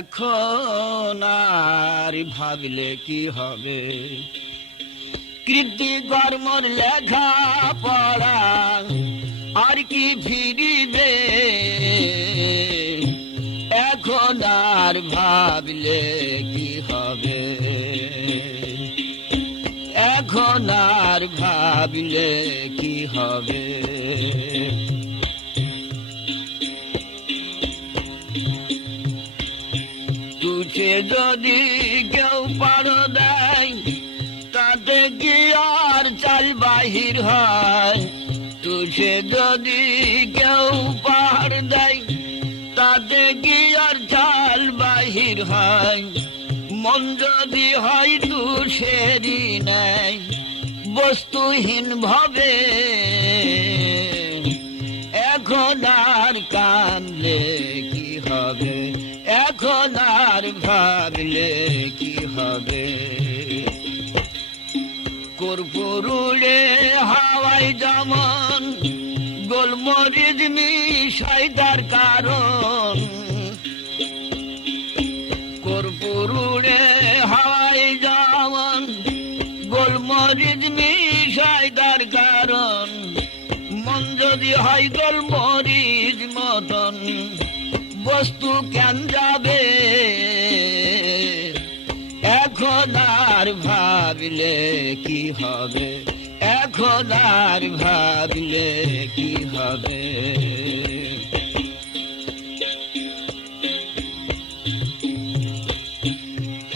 এখন আর ভাবলে কি হবে, কৃতি কর্মর লেখা পড়া আর কি ফিরিবে, এখন আর ভাবলে কি হবে, এখন আর ভাবলে কি হবে। তুছে যদি কেউ পারো দেয় তাতে কি আর চাল বাহির হয়, তুছে যদি কেউ পার দেয় তাতে কি আর চাল বাহির হয়। মন যদি হয় তুষেরই নেয় বস্তুহীন ভাবে, এখন আর কাঁদলে কি হবে, এখন আর ভাবলে কি হবে। কর্পূরে হাওয়ায় যেমন গোলমরিচ মিশাই তার কারণ, কর্পূরে হাওয়ায় যেমন গোলমরিচ মিশাই তার কারণ। মন যদি হয় গোলমরিচ মতন বস্তু কেন যাবে, এখন আর ভাবলে কি হবে, এখন আর ভাবলে কি হবে।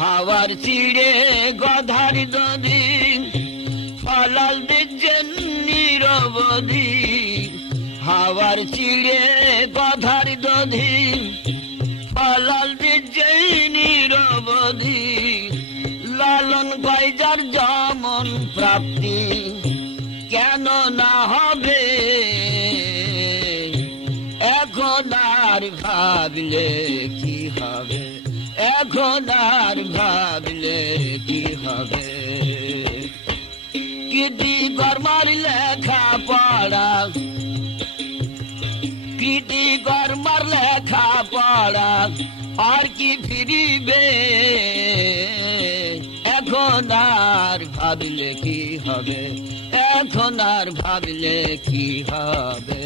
হাওয়ার চিড়ে গধার দধি ফলাল দিচ্ছেন নিরবধি, হাওয়ার চিড়ে গধার দধি ফলাল দিচ্ছে নিরবধি। লালন কয়জার যেমন প্রাপ্তি কেন না হবে, এখন আর ভাবলে কি হবে, এখন আর ভাবলে কি হবে। কৃতি কর্মার লেখা পড়া, কৃতি কর্মার লেখা পড়া আর কি ফিরিবে, এখন আর ভাবলে কি হবে, এখন আর ভাবলে কি হবে।